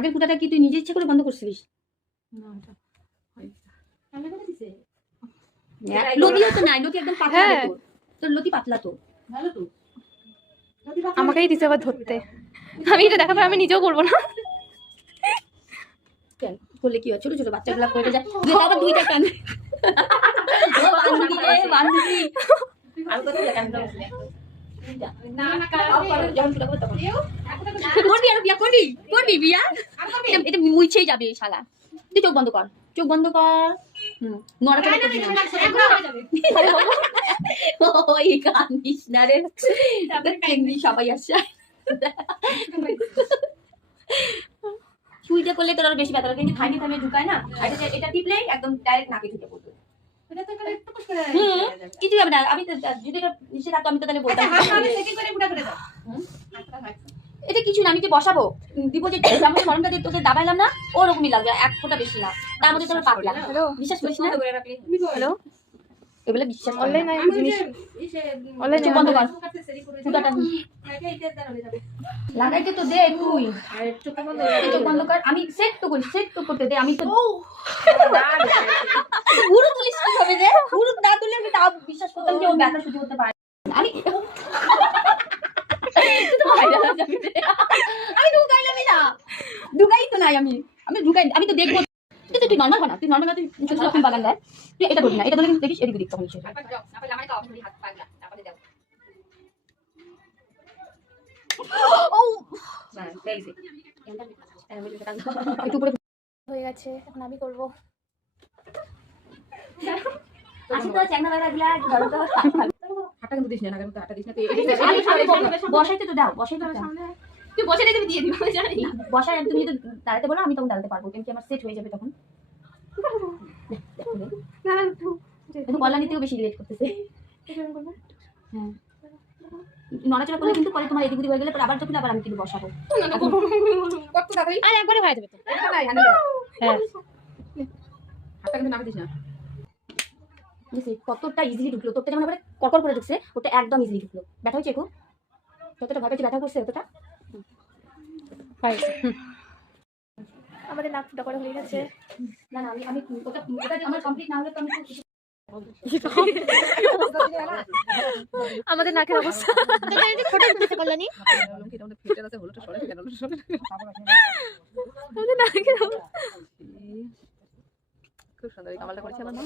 আগের ফুটাটা কি তুই নিজে ইচ্ছে করে বন্ধ করছিলিস? লতিও তো নাই, লতি একদম পাতলা তো। তোর লতি পাতলা তো, ভালো তো। আমাকেই দিতে আবার ধরতে, আমি এটা দেখার পর আমি নিজেও করবো না। করলে কি হয়, ছোট ছোট বাচ্চাগুলা করে যায়, আবার দুইটা কান। বান্ধবী করবি বিয়া, এটা মুইছেই যাবে শালা। তুই চোখ বন্ধ কর, চোখ বন্ধ কর। নড়াচড়া করবি না। ওই কান্দিস না রে, সবাই আসছে। সুইটা করলে তোর আরো বেশি ব্যথা লাগে, কিন্তু থাইমে থাইমে ঢুকায় না, এটা টিপলে একদম ডাইরেক্ট নাকে ঢুকে পড়বে। কিছু হবে না, আমি তো যদি এটা নিচে থাকতো আমি তো তাহলে বলতাম। এটা কিছু না, আমি যে বসাবো দিব যে চামচ গরমটা দিয়ে তোকে দাবাইলাম না, ওরকমই লাগবে, এক ফোঁটা বেশি না, তার মধ্যে তোমার পাতলা। বিশ্বাস করিস না? হ্যালো, এগুলো বিশ্বাস অনলাইন নাই জিনিস, অনলাইন চোখ বন্ধ কর, ফুটাটা লাগাইতে তো দে তুই, চোখ বন্ধ কর। আমি সেট তো করি, সেট তো করতে দে। আমি তো পুরো তুলিস কি হবে রে, পুরো না তুলে আমি তাও বিশ্বাস করতাম যে ও ব্যথা সহ্য করতে পারে। আমি ঢুকাইলাম না, ঢুকাই তো নাই, আমি ঢুকাই, আমি তো দেখবো। তুই নর্মাল হয় না, তুই নর্মাল না, তুই ছোট ছোট ফুল বাগান দেয়, তুই এটা ধরবি না, এটা ধরলে কিন্তু দেখিস এদিক ওদিক তখন হয়ে গেছে, এখন আমি করবো। বসাইতে তো দাও, বসাইতে দাও, তুই বসে দিবি, দিয়ে দিবি, আমি জানি বসাই। তুমি যদি দাঁড়াতে বলো আমি তখন দাঁড়াতে পারবো, কিন্তু আমার সেট হয়ে যাবে তখন। কিন্তু কল্যাণী থেকেও বেশি লেট করতেছে। হ্যাঁ, নড়াচড়া করলে কিন্তু পরে তোমার এদিক ওদিক হয়ে গেলে পরে আবার যখন আবার আমি কিন্তু বসাবো। আর একবারে হয়ে যাবে তো। কতটা ইজিলি ঢুকলো, তোরটা যেমন কড়কড় করে ঢুকছে, ওটা একদম ইজিলি ঢুকলো। ব্যথা হয়েছে এখন? যতটা ভয় পেয়েছি ব্যথা করছে অতটা? আমাদের নাক ফুটা করে হয়ে গেছে। না না, আমি ওটা আমার কমপ্লিট না হলে তো আমি আমাদের নাকের অবস্থা কল্যাণী, আমাদের নাকের অবস্থা খুব সুন্দর কামালটা করছে আমার মা।